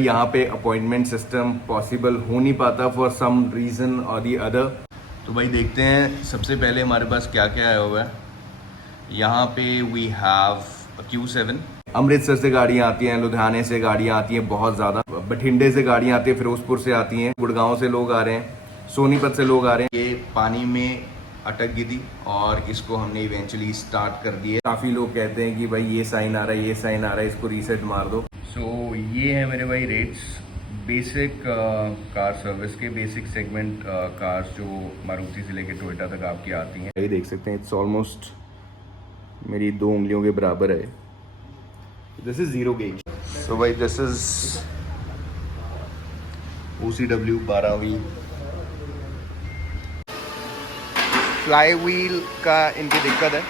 यहाँ पे appointment system possible हो नहीं पाता फॉर सम रीज़न और दी अदर। तो भाई देखते हैं सबसे पहले हमारे पास क्या क्या आया हुआ है। यहाँ पे वी हैव Q7। अमृतसर से गाड़ियाँ आती हैं, लुधियाने से गाड़ियाँ आती हैं बहुत ज़्यादा, बठिंडे से गाड़ियाँ आती हैं, फिरोजपुर से आती हैं, गुड़गांव से लोग आ रहे हैं, सोनीपत से लोग आ रहे हैं। ये पानी में अटक गई थी और इसको हमने इवेंचुअली स्टार्ट कर दिया। काफ़ी लोग कहते हैं कि भाई ये साइन आ रहा है, ये साइन आ रहा है, इसको रीसेट मार दो। सो ये है मेरे भाई रेट्स बेसिक कार सर्विस के, बेसिक सेगमेंट कार्स जो मारुति से लेकर टोयोटा तक आपकी आती हैं। ये देख सकते हैं इट्स ऑलमोस्ट मेरी 2 उंगलियों के बराबर है। This is 0 gauge. सो भाई दिस इज OCW 12वीं। फ्लाई व्हील का इनकी दिक्कत है।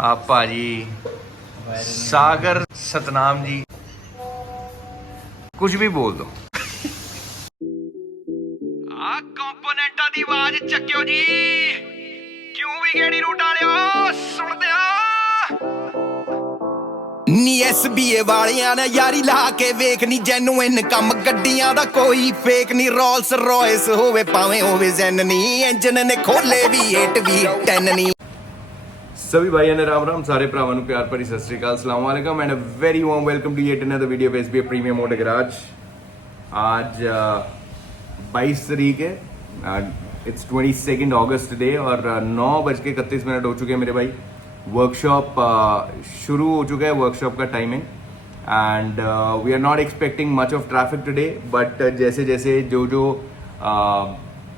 आप भाजी सागर सतनाम जी कुछ भी बोल दो। आ कंपोनेंटा दी आवाज चक्कियो जी, क्यों भी गेड़ी रूट आलियो सुनदे आ ਨੀ SBA ਵਾਲਿਆਂ ਨੇ ਯਾਰੀ ਲਾ ਕੇ ਵੇਖ ਨੀ ਜੈਨੂਇਨ ਕੰਮ ਗੱਡੀਆਂ ਦਾ ਕੋਈ ਫੇਕ ਨੀ ਰੋਲਸ ਰॉयस ਹੋਵੇ ਭਾਵੇਂ ਹੋਵੇ ਜ਼ੈਨ ਨੀ ਇੰਜਨ ਨੇ ਖੋਲੇ V8 V10 ਨੀ। सभी भाइयों ने राम राम, सारे भरावां नूं प्यार भरी सत श्री अकाल, अस्सलाम वालेकुम and a very warm welcome to yet another video of SBA premium motor garage. आज 22 तारीख है, इट्स 22 अगस्त डे और 9:31 हो चुके हैं मेरे भाई। वर्कशॉप शुरू हो चुका है, वर्कशॉप का timing, and we are not expecting much of traffic today, but जैसे जैसे जो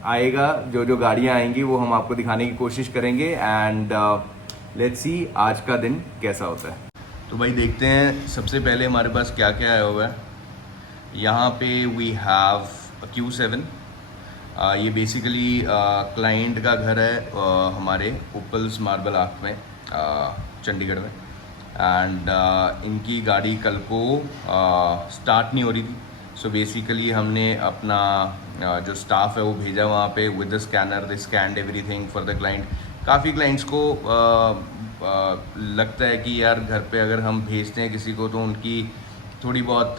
आएगा, जो गाड़ियाँ आएंगी वो हम आपको दिखाने की कोशिश करेंगे एंड लेट्स सी आज का दिन कैसा होता है। तो भाई देखते हैं सबसे पहले हमारे पास क्या क्या आया हुआ है। यहाँ पे वी हैव Q7। ये बेसिकली क्लाइंट का घर है हमारे उपल्स मार्बल आर्क में, चंडीगढ़ में, एंड इनकी गाड़ी कल को स्टार्ट नहीं हो रही थी। सो बेसिकली हमने अपना जो स्टाफ है वो भेजा वहाँ पे with the scanner, they scanned everything for the client. काफ़ी क्लाइंट्स को लगता है कि यार घर पे अगर हम भेजते हैं किसी को तो उनकी थोड़ी बहुत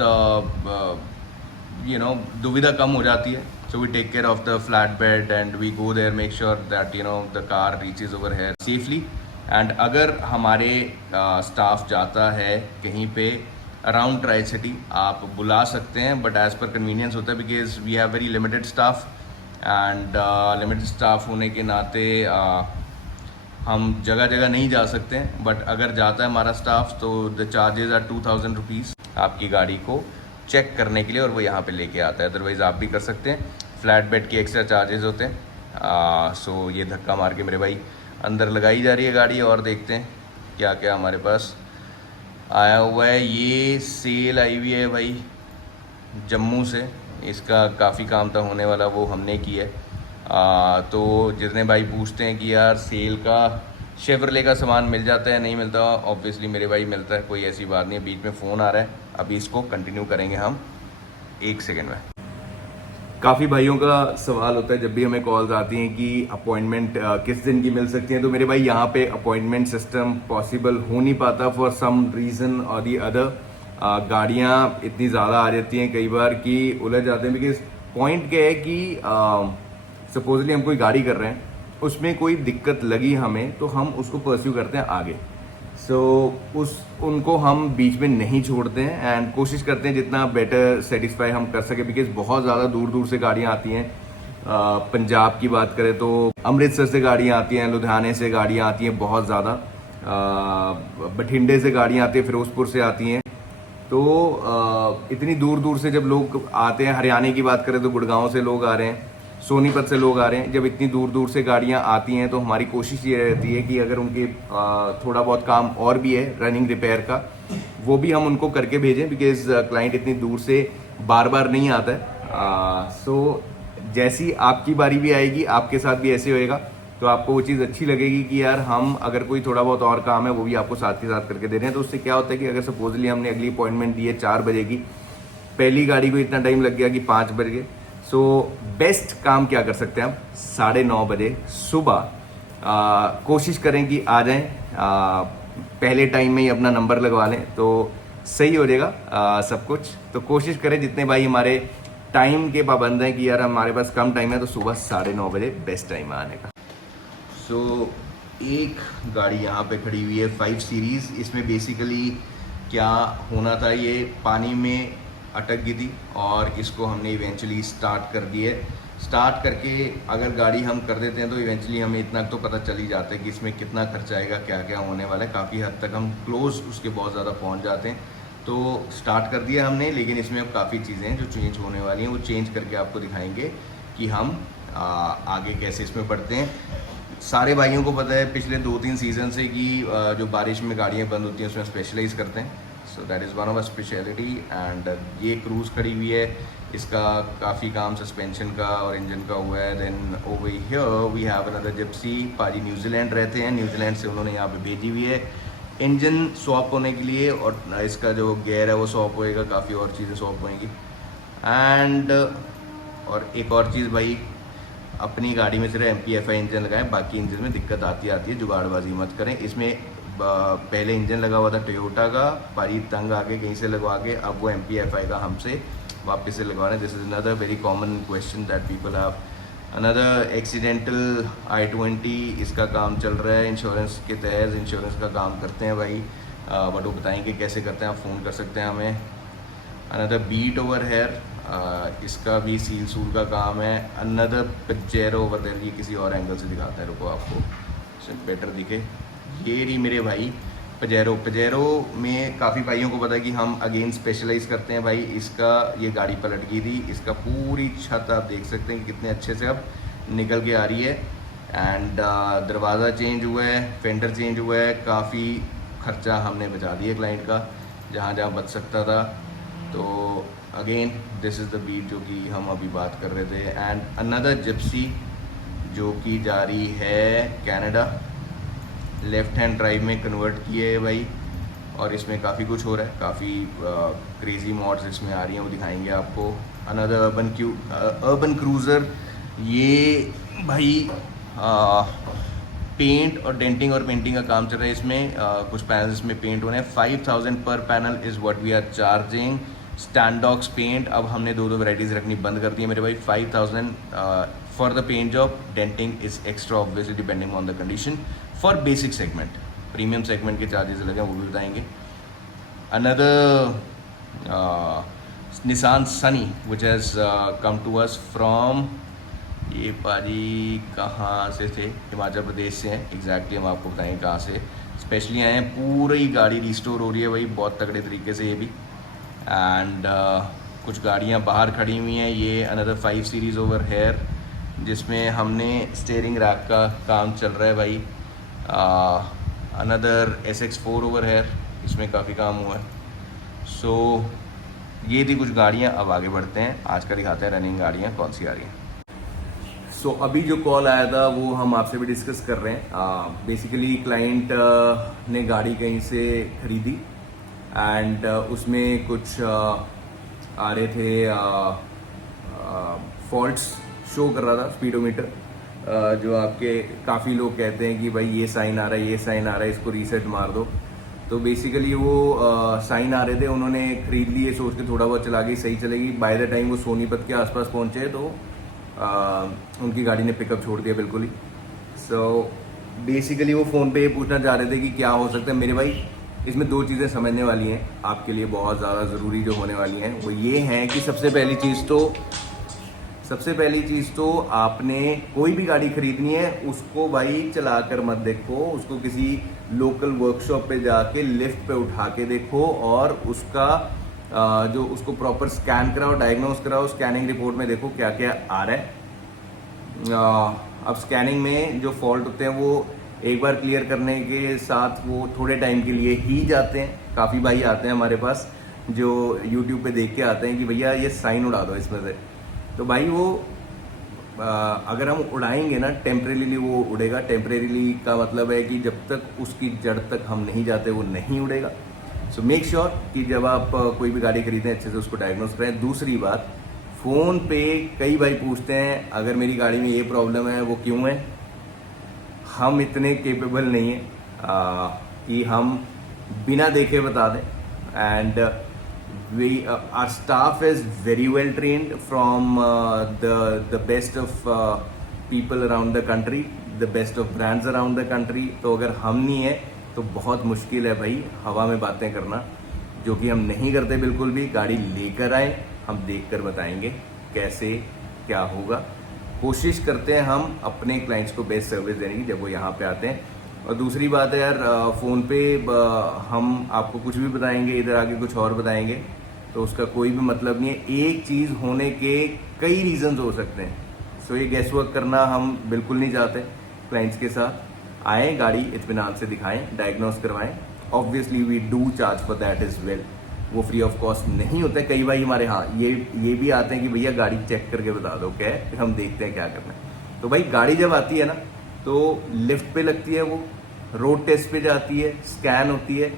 दुविधा कम हो जाती है। So we take care of the flat bed and we go there, make sure that the car reaches over here safely. And अगर हमारे स्टाफ जाता है कहीं पे अराउंड ट्राई सिटी, आप बुला सकते हैं, बट एज़ पर कन्वीनियंस होता है because we have very limited staff and limited staff होने के नाते हम जगह जगह नहीं जा सकते हैं। बट अगर जाता है हमारा स्टाफ तो द चार्जेस आर 2000 रुपीज़ आपकी गाड़ी को चेक करने के लिए, और वो यहाँ पे लेके आता है। अदरवाइज़ आप भी कर सकते हैं, फ्लैट बेड के एक्स्ट्रा चार्जेस होते हैं। सो ये धक्का मार के मेरे भाई अंदर लगाई जा रही है गाड़ी, और देखते हैं क्या क्या हमारे पास आया हुआ है। ये सेल आई हुई है भाई जम्मू से, इसका काफ़ी काम था होने वाला, वो हमने की है। तो जितने भाई पूछते हैं कि यार सेल का शेवरले का सामान मिल जाता है नहीं मिलता, ऑब्वियसली मेरे भाई मिलता है, कोई ऐसी बात नहीं है। बीच में फ़ोन आ रहा है, अभी इसको कंटिन्यू करेंगे हम 1 सेकेंड में। काफ़ी भाइयों का सवाल होता है जब भी हमें कॉल्स आती हैं कि अपॉइंटमेंट किस दिन की मिल सकती है। तो मेरे भाई यहाँ पे अपॉइंटमेंट सिस्टम पॉसिबल हो नहीं पाता फॉर सम रीज़न और दी अदर। गाड़ियाँ इतनी ज़्यादा आ जाती हैं कई बार कि उलझ जाते हैं। बिकॉज पॉइंट क्या है कि सपोजली हम कोई गाड़ी कर रहे हैं, उसमें कोई दिक्कत लगी हमें तो हम उसको परस्यू करते हैं आगे। उनको हम बीच में नहीं छोड़ते हैं एंड कोशिश करते हैं जितना बेटर सेटिस्फाई हम कर सके। बिकॉज बहुत ज़्यादा दूर दूर से गाड़ियाँ आती हैं। पंजाब की बात करें तो अमृतसर से गाड़ियाँ आती हैं, लुधियाने से गाड़ियाँ आती हैं बहुत ज़्यादा, बठिंडे से गाड़ियाँ आती हैं, फिरोजपुर से आती हैं। तो इतनी दूर दूर से जब लोग आते हैं, हरियाणा की बात करें तो गुड़गांव से लोग आ रहे हैं, सोनीपत से लोग आ रहे हैं। जब इतनी दूर दूर से गाड़ियां आती हैं तो हमारी कोशिश ये रहती है कि अगर उनके थोड़ा बहुत काम और भी है रनिंग रिपेयर का, वो भी हम उनको करके भेजें। बिकॉज क्लाइंट इतनी दूर से बार बार नहीं आता है। सो जैसी आपकी बारी भी आएगी, आपके साथ भी ऐसे होएगा, तो आपको वो चीज़ अच्छी लगेगी कि यार हम अगर कोई थोड़ा बहुत और काम है वो भी आपको साथ के साथ करके दे रहे हैं। तो उससे क्या होता है कि अगर सपोजली हमने अगली अपॉइंटमेंट दी है 4 बजे की, पहली गाड़ी को इतना टाइम लग गया कि 5 बजे, सो बेस्ट काम क्या कर सकते हैं हम 9:30 बजे सुबह कोशिश करें कि आ जाएं, पहले टाइम में ही अपना नंबर लगवा लें। तो सही हो जाएगा सब कुछ। तो कोशिश करें जितने भाई हमारे टाइम के पाबंद हैं कि यार हमारे पास कम टाइम है, तो सुबह 9:30 बजे बेस्ट टाइम है आने का। सो एक गाड़ी यहाँ पे खड़ी हुई है 5 सीरीज़। इसमें बेसिकली क्या होना था, ये पानी में अटक गई थी और इसको हमने इवेंचुअली स्टार्ट कर दी है। स्टार्ट करके अगर गाड़ी हम कर देते हैं तो इवेंचुअली हमें इतना तो पता चल ही जाता है कि इसमें कितना खर्चा आएगा, क्या क्या होने वाला है। काफ़ी हद तक हम क्लोज उसके बहुत ज़्यादा पहुंच जाते हैं। तो स्टार्ट कर दिया हमने, लेकिन इसमें अब काफ़ी चीज़ें हैं जो चेंज होने वाली हैं। वो चेंज करके आपको दिखाएंगे कि हम आगे कैसे इसमें बढ़ते हैं। सारे भाइयों को पता है पिछले 2-3 सीज़न से कि जो बारिश में गाड़ियाँ बंद होती हैं उसमें स्पेशलाइज करते हैं। So that is one of a speciality. And ये क्रूज़ खड़ी हुई है, इसका काफ़ी काम सस्पेंशन का और इंजन का हुआ है। Then over here we have another Gypsy. पाजी न्यूजीलैंड रहते हैं, न्यूजीलैंड से उन्होंने यहाँ पे भेजी हुई है इंजन स्वैप होने के लिए, और इसका जो गियर है वो स्वैप होएगा, काफ़ी और चीज़ें स्वैप होएंगी। एंड और एक और चीज़ भाई, अपनी गाड़ी में सिर्फ MPFI इंजन लगाएं, बाकी इंजन में दिक्कत आती है, जुगाड़बाजी मत करें। इसमें पहले इंजन लगा हुआ था टोयोटा का, पारी तंग आके कहीं से लगवा के, अब वो MPFI का हमसे वापस से लगवा रहे हैं। This is another very common question that people have. Another accidental i20, इसका काम चल रहा है इंश्योरेंस के तहत, इंश्योरेंस का काम करते हैं भाई। बट वो बताएंगे कैसे करते हैं, आप फ़ोन कर सकते हैं हमें। अनदर बीट ओवर हेयर, इसका भी सील सूल का काम है। अनदर पजेरो ओवर देयर, ये किसी और एंगल से दिखाता है, रुको आपको बेटर दिखे। ये रही मेरे भाई पजेरो में काफ़ी भाइयों को पता है कि हम अगेन स्पेशलाइज करते हैं भाई। इसका ये गाड़ी पलट गई थी, इसका पूरी छत आप देख सकते हैं कि कितने अच्छे से अब निकल के आ रही है। एंड दरवाज़ा चेंज हुआ है, फेंडर चेंज हुआ है, काफ़ी खर्चा हमने बचा दिया क्लाइंट का जहाँ जहाँ बच सकता था। तो again this is the beat जो कि हम अभी बात कर रहे थे। एंड अनदर जिप्सी जो कि जा रही है कनाडा, लेफ़्ट हैंड ड्राइव में कन्वर्ट किए है भाई, और इसमें काफ़ी कुछ हो रहा है, काफ़ी क्रेजी मॉड्स इसमें आ रही हैं, वो दिखाएंगे आपको। अनदर अर्बन क्रूज़र, ये भाई पेंट और डेंटिंग और पेंटिंग का काम चल रहा है इसमें। कुछ पैनल्स इसमें पेंट होने हैं। 5000 पर panel is what we are charging. Standox paint अब हमने 2 वैराइटीज़ रखनी बंद कर दी है मेरे भाई। 5000 for the paint job, denting is extra obviously depending on the condition. For basic segment, premium segment के चार्जेस लगे हैं, वो भी बताएंगे। Another Nissan Sunny which has come to us from, ये पाजी कहाँ से थे, हिमाचल प्रदेश से हैं एग्जैक्टली, हम आपको बताएंगे कहाँ से स्पेशली आए हैं। पूरी गाड़ी रिस्टोर हो रही है भाई बहुत तगड़े तरीके से ये भी। एंड कुछ गाड़ियाँ बाहर खड़ी हुई हैं। ये अनदर 5 सीरीज़ ओवर हेयर, जिसमें हमने स्टीयरिंग रैक का काम चल रहा है भाई। अनदर SX4 ओवर हेयर, इसमें काफ़ी काम हुआ है। सो ये थी कुछ गाड़ियाँ। अब आगे बढ़ते हैं, आज का दिखाते हैं रनिंग गाड़ियाँ कौन सी आ रही हैं। सो अभी जो कॉल आया था वो हम आपसे भी डिस्कस कर रहे हैं। बेसिकली क्लाइंट ने गाड़ी कहीं से खरीदी एंड उसमें कुछ आ रहे थे फॉल्ट्स शो कर रहा था स्पीडोमीटर, जो आपके काफ़ी लोग कहते हैं कि भाई ये साइन आ रहा है, ये साइन आ रहा है, इसको रीसेट मार दो। तो बेसिकली वो साइन आ रहे थे, उन्होंने खरीद लिए सोच के थोड़ा बहुत चला गई, सही चलेगी। बाय द टाइम वो सोनीपत के आसपास पहुंचे तो उनकी गाड़ी ने पिकअप छोड़ दिया बिल्कुल ही। सो बेसिकली वो फ़ोन पे ये पूछना चाह रहे थे कि क्या हो सकता है। मेरे भाई इसमें 2 चीज़ें समझने वाली हैं आपके लिए, बहुत ज़्यादा ज़रूरी जो होने वाली हैं वो ये हैं कि सबसे पहली चीज़ तो आपने कोई भी गाड़ी खरीदनी है उसको भाई चला कर मत देखो, उसको किसी लोकल वर्कशॉप पे जाके लिफ्ट पे उठा के देखो और उसका जो उसको प्रॉपर स्कैन कराओ, डायग्नोस कराओ, स्कैनिंग रिपोर्ट में देखो क्या क्या आ रहा है। अब स्कैनिंग में जो फॉल्ट होते हैं वो एक बार क्लियर करने के साथ वो थोड़े टाइम के लिए ही जाते हैं। काफ़ी भाई आते हैं हमारे पास जो YouTube पे देख के आते हैं कि भैया ये साइन उड़ा दो इसमें से। तो भाई वो अगर हम उड़ाएंगे ना टेम्परेरीली वो उड़ेगा। टेम्परेरीली का मतलब है कि जब तक उसकी जड़ तक हम नहीं जाते वो नहीं उड़ेगा। सो मेक श्योर कि जब आप कोई भी गाड़ी खरीदें अच्छे से उसको डायग्नोस करें। दूसरी बात, फ़ोन पे कई भाई पूछते हैं अगर मेरी गाड़ी में ये प्रॉब्लम है वो क्यों है। हम इतने केपेबल नहीं हैं कि हम बिना देखे बता दें। and our staff is very well trained from the best of people around the country, the best of brands around the country. तो अगर हम नहीं है तो बहुत मुश्किल है भाई हवा में बातें करना, जो कि हम नहीं करते बिल्कुल भी. गाड़ी लेकर आए, हम देख कर बताएंगे कैसे क्या होगा. कोशिश करते हैं हम अपने क्लाइंट्स को बेस्ट सर्विस देने की जब वो यहाँ पे आते हैं. और दूसरी बात है यार, फ़ोन पे हम आपको कुछ भी बताएंगे, इधर आके कुछ और बताएंगे, तो उसका कोई भी मतलब नहीं है. एक चीज़ होने के कई रीजंस हो सकते हैं. सो ये गेस वर्क करना हम बिल्कुल नहीं चाहते. क्लाइंट्स के साथ आएँ, गाड़ी इत्मीनान से दिखाएं, डायग्नोस करवाएं. Obviously we do charge for that as well. वो फ्री ऑफ कॉस्ट नहीं होता है. कई भाई हमारे हाँ ये भी आते हैं कि भैया गाड़ी चेक करके बता दो क्या है, हम देखते हैं क्या करना है. तो भाई गाड़ी जब आती है ना तो लिफ्ट पे लगती है, वो रोड टेस्ट पे जाती है, स्कैन होती है,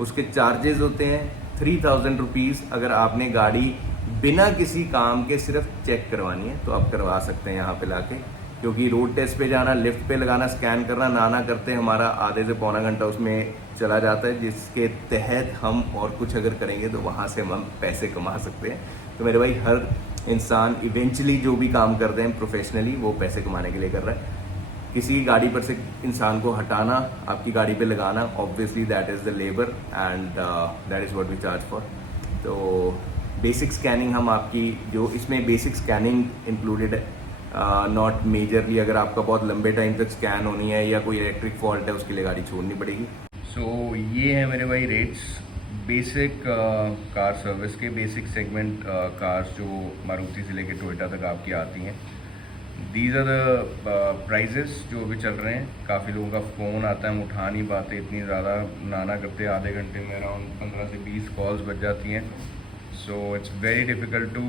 उसके चार्जेस होते हैं 3000 रुपीज़. अगर आपने गाड़ी बिना किसी काम के सिर्फ चेक करवानी है तो आप करवा सकते हैं यहाँ पे लाके, क्योंकि रोड टेस्ट पे जाना, लिफ्ट पे लगाना, स्कैन करना, ना करते हमारा आधे से पौना घंटा उसमें चला जाता है, जिसके तहत हम और कुछ अगर करेंगे तो वहाँ से हम पैसे कमा सकते हैं. तो मेरे भाई हर इंसान इवेंचुअली जो भी काम करते हैं प्रोफेशनली वो पैसे कमाने के लिए कर रहा है. किसी गाड़ी पर से इंसान को हटाना, आपकी गाड़ी पे लगाना, obviously that is the labour and that is what we charge for. तो बेसिक स्कैनिंग हम आपकी, जो इसमें बेसिक स्कैनिंग इंक्लूडेड है, नॉट मेजरली. अगर आपका बहुत लंबे टाइम तक स्कैन होनी है या कोई इलेक्ट्रिक फॉल्ट है, उसके लिए गाड़ी छोड़नी पड़ेगी. सो ये है मेरे भाई रेट्स बेसिक कार सर्विस के. बेसिक सेगमेंट कार्स जो मारुति से लेकर टोयोटा तक आपकी आती हैं. दीज आर द प्राइजेस जो अभी चल रहे हैं. काफ़ी लोगों का फ़ोन आता है, हम उठा नहीं पाते, इतनी ज़्यादा नाना करते, आधे घंटे में अराउंड 15 से 20 कॉल्स बच जाती हैं. So it's very difficult to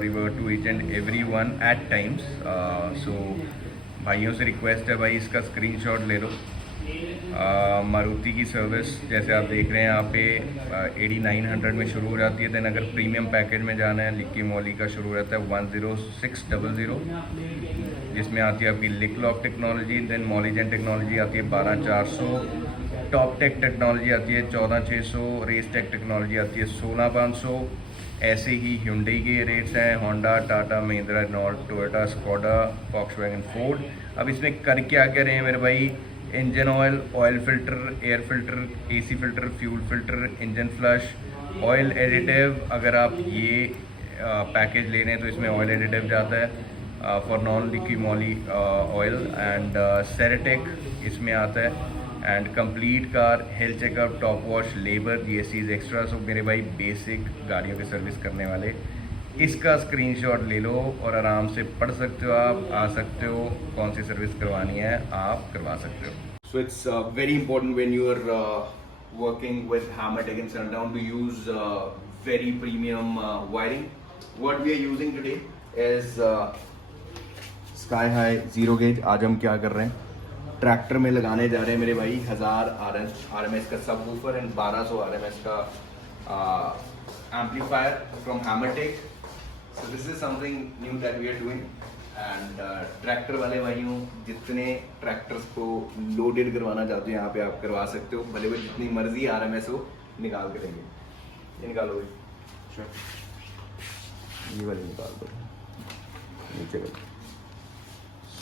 revert to each and every one at times. So भाइयों से रिक्वेस्ट है भाई, इसका स्क्रीनशॉट ले लो. मारुति की सर्विस जैसे आप देख रहे हैं यहाँ पे 8900 में शुरू हो जाती है. देन अगर प्रीमियम पैकेज में जाना है, लिक्की मॉली का शुरू हो जाता है 10600, जिसमें आती है आपकी लिक लॉक टेक्नोलॉजी. देन मॉलीजेन टेक्नोलॉजी आती है 12400, टॉप टेक टेक्नोलॉजी आती है 14600, रेस टेक टेक्नोलॉजी आती है 16500. ऐसे ही Hyundai के रेट्स हैं, Honda, Tata, Mahindra, Renault, Toyota, Skoda, Volkswagen, Ford. अब इसमें कर क्या रहे हैं मेरे भाई? Engine oil, oil filter, air filter, AC filter, fuel filter, engine flush, oil additive. अगर आप ये पैकेज ले रहे हैं तो इसमें ऑयल एडिटिव जाता है for non Liqui Moly oil. And Ceratec इसमें आता है. And complete car, health checkup, top wash, labour, GSTs extra. So मेरे भाई बेसिक गाड़ियों की सर्विस करने वाले, इसका स्क्रीनशॉट ले लो और आराम से पढ़ सकते हो, आप आ सकते हो, कौन सी सर्विस करवानी है आप करवा सकते हो. So it's very important when you are working with Hammertech and Sundown to use very premium wiring. What we are using today is Sky High Zero Gauge. आज हम क्या कर रहे हैं, ट्रैक्टर में लगाने जा रहे हैं मेरे भाई 1000 RMS का सब वूफर एंड 1200 RMS का amplifier from Hammertech. So this is something new that we are doing. And tractor वाले भाइयों, जितने ट्रैक्टर्स को लोडेड करवाना चाहते हो यहाँ पे आप करवा सकते हो. भले वो जितनी मर्जी RMS हो निकाल के देंगे. ये निकालो भाई, ये वाली निकाल दो नीचे का.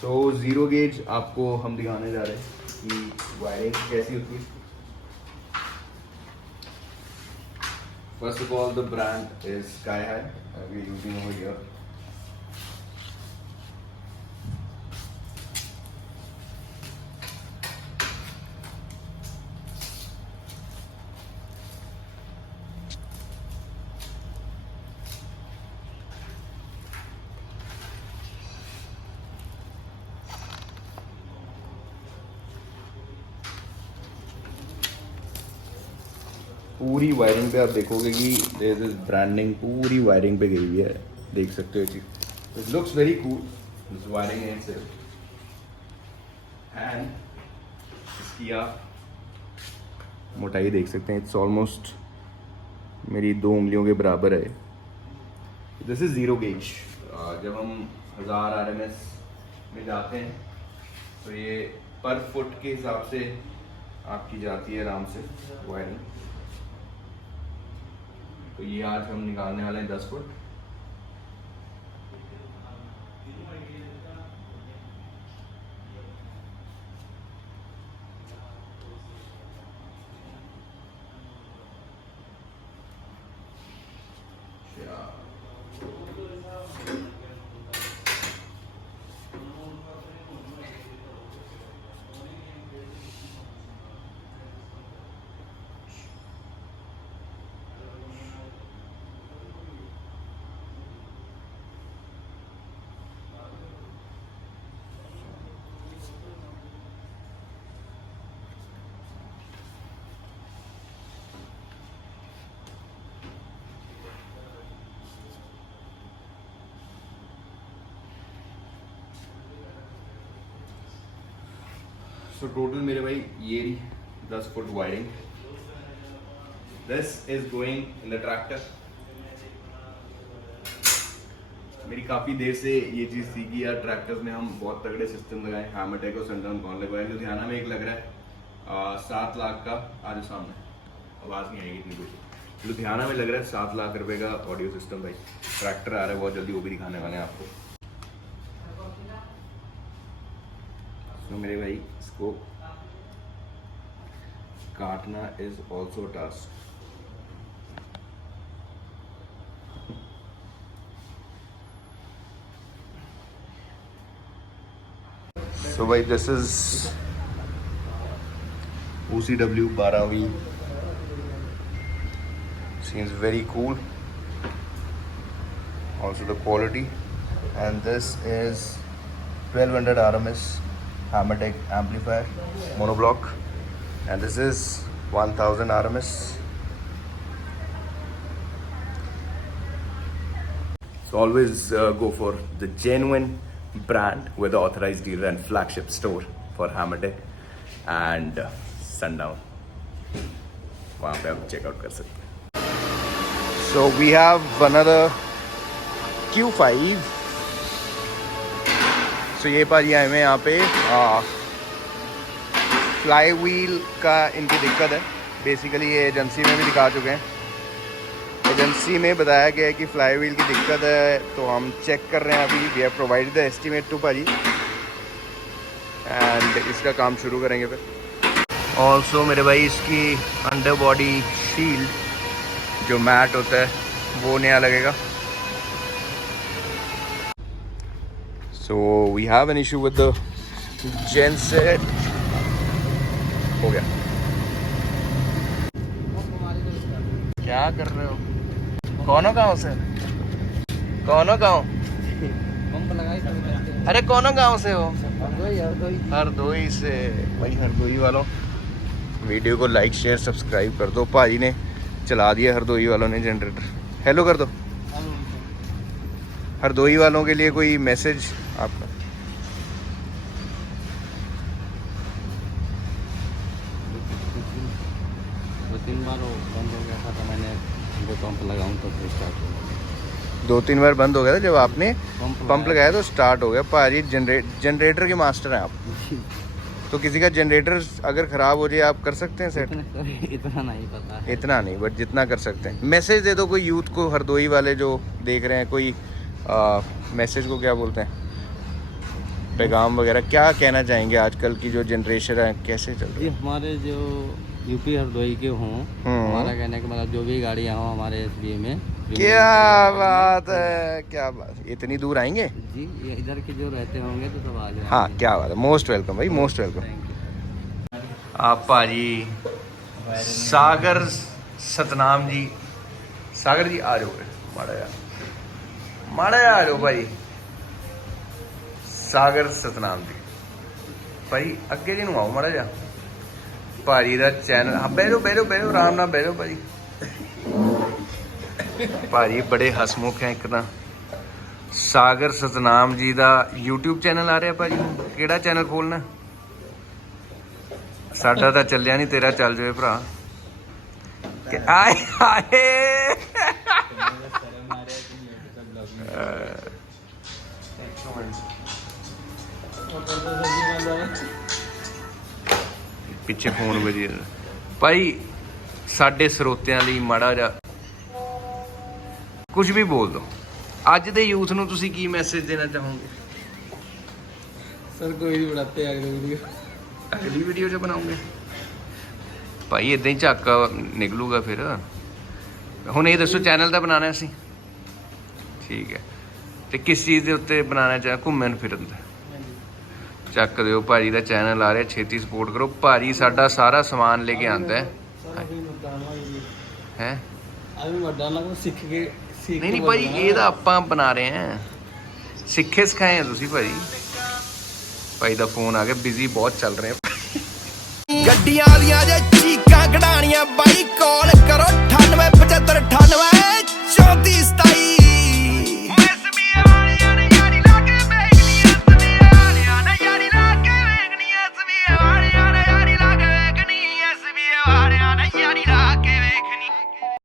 सो ज़ीरो गेज आपको हम दिखाने जा रहे हैं कि वायरिंग कैसी होती है. First of all the brand is sky high, we are using over here. पूरी वायरिंग पे आप देखोगे कि देयर इज ब्रांडिंग पूरी वायरिंग पे गई हुई है. देख सकते हो चीज. It looks very cool this wiring in itself. And इसकी आप मोटाई देख सकते हैं, इट्स ऑलमोस्ट मेरी 2 उंगलियों के बराबर है. This is zero gauge. जब हम 1000 RMS में जाते हैं तो ये पर फुट के हिसाब से आपकी जाती है आराम से वायरिंग. तो ये आज हम निकालने वाले हैं 10 फुट। So total मेरे भाई ये 10 foot wiring, this is going in the tractor. मेरी काफ़ी देर से ये चीज़ थी कि यार ट्रैक्टर्स में हम बहुत तगड़े सिस्टम लगाए, हैमरटेक और सनडाउन कौन लगवाए। लुधियाना में एक लग रहा है 7 लाख का, आज सामने आवाज़ नहीं आएगी इतनी कुछ। लुधियाना में लग रहा है 7 लाख रुपए का ऑडियो सिस्टम। भाई ट्रैक्टर आ रहा है बहुत जल्दी, वो भी दिखाने वाले हैं आपको। तो मेरे भाई इसको काटना इज ऑल्सो टास्क। सो भाई this is OCW 12V, seems very cool, also the quality, and this is 1200 RMS Hammertech amplifier monoblock, and this is 1000 RMS. So always go for the genuine brand with the authorized dealer and flagship store for Hammertech and Sundown. वहाँ पे आप checkout कर सकते हैं। So we have another Q5. तो ये भाजी आए हुए यहाँ पे फ्लाई व्हील का इनकी दिक्कत है। बेसिकली ये एजेंसी में भी दिखा चुके हैं, एजेंसी में बताया गया है कि फ्लाई व्हील की दिक्कत है, तो हम चेक कर रहे हैं अभी। We have provided the estimate to भाजी एंड इसका काम शुरू करेंगे फिर। ऑल्सो मेरे भाई इसकी अंडर बॉडी शील्ड जो मैट होता है वो नया लगेगा। So we have an issue with the genset. हो गया। क्या कर रहे हो? कौन गाँव से? कौन गाँव? अरे कौन गाँव से हो? हरदोई से। भाई हरदोई वालों वीडियो को लाइक शेयर सब्सक्राइब कर दो। भाजी ने चला दिया हरदोई वालों ने जनरेटर। हेलो कर दो। हरदोई वालों के लिए कोई मैसेज आपका? दो तीन बार बंद हो गया था, तो मैंने वो पंप लगाऊं तो फिर स्टार्ट हो गया। 2-3 बार बंद हो गया था, जब आपने पंप लगाया तो स्टार्ट हो गया। भाजी जनरेटर के मास्टर हैं आप। तो किसी का जनरेटर अगर ख़राब हो जाए आप कर सकते हैं सेट? इतना नहीं पता है। इतना नहीं, बट जितना कर सकते हैं। मैसेज दे दो कोई यूथ को, हरदोई वाले जो देख रहे हैं, कोई मैसेज को क्या बोलते हैं, पैगाम वगैरह क्या कहना चाहेंगे? आजकल की जो जनरेशन है कैसे चल रही है? हमारे जो यूपी हरदोई के हों, हमारा कहने का मतलब जो भी गाड़ियाँ हों हमारे SBA में। क्या बात है, क्या बात। इतनी दूर आएंगे जी, ये इधर के जो रहते होंगे तो सब आ जाएंगे। हाँ क्या बात है, मोस्ट वेलकम भाई, मोस्ट वेलकम। आप भाजी सागर सतनाम जी, सागर जी आ जाओ माड़ा आ जाओ भाई। सागर सतनाम जी भाई अगे जी आओ माड़ा जा। भाजी का चैनल, हाँ बह जाओ आराम नाल बह जाओ भाजी। भाजी बड़े हसमुख हैं एक ना। सागर सतनाम जी का यूट्यूब चैनल आ रहा भाजी, केड़ा चैनल खोलना? साडा तो चलिया नहीं, तेरा चल जाए भरा। आए आए पिछे फोन बजी भाई। साडे ਸਰੋਤਿਆਂ ਲਈ ਮਾੜਾ ਜਿਹਾ ਕੁਝ ਵੀ ਬੋਲ ਦਿਓ। ਅੱਜ ਦੇ ਯੂਥ ਨੂੰ ਤੁਸੀਂ ਕੀ ਮੈਸੇਜ ਦੇਣਾ ਚਾਹੋਗੇ? सर कोई नहीं बनाते अगले वीडियो। ਅਗਲੀ ਵੀਡੀਓ 'ਚ ਬਣਾਉਂਗੇ ਭਾਈ, ਇਦਾਂ ਹੀ ਝਾਕਾ ਨਿਕਲੂਗਾ ਫਿਰ। ਹੁਣ ਇਹ ਦੱਸੋ ਚੈਨਲ ਤਾਂ ਬਣਾਉਣਾ ਅਸੀਂ, ਠੀਕ ਹੈ, ਤੇ ਕਿਸ ਚੀਜ਼ ਦੇ ਉੱਤੇ ਬਣਾਉਣਾ ਚਾਹ? ਘੁੰਮਣ ਫਿਰਨ ਦਾ। ਚੱਕ ਦਿਓ, ਭਾਜੀ ਦਾ ਚੈਨਲ ਆ ਰਿਹਾ, ਛੇਤੀ ਸਪੋਰਟ ਕਰੋ। ਭਾਜੀ ਸਾਡਾ ਸਾਰਾ ਸਮਾਨ ਲੈ ਕੇ ਆਉਂਦਾ ਹੈ ਹੈ। अभी मत डालना, वो सीख के ਨਹੀਂ ਨਹੀਂ ਭਾਜੀ, ਇਹ ਤਾਂ ਆਪਾਂ ਬਣਾ ਰਹੇ ਹਾਂ, ਸਿੱਖੇ ਸਿਖਾਏ ਆ ਤੁਸੀਂ ਭਾਜੀ। ਭਾਈ ਦਾ ਫੋਨ ਆ ਗਿਆ, ਬਿਜ਼ੀ ਬਹੁਤ ਚੱਲ ਰਹੇ ਆ। ਗੱਡੀਆਂ ਦੀਆਂ ਜੇ ਚੀਕਾਂ ਕਢਾਣੀਆਂ ਬਾਈ ਕਾਲ ਕਰੋ 9875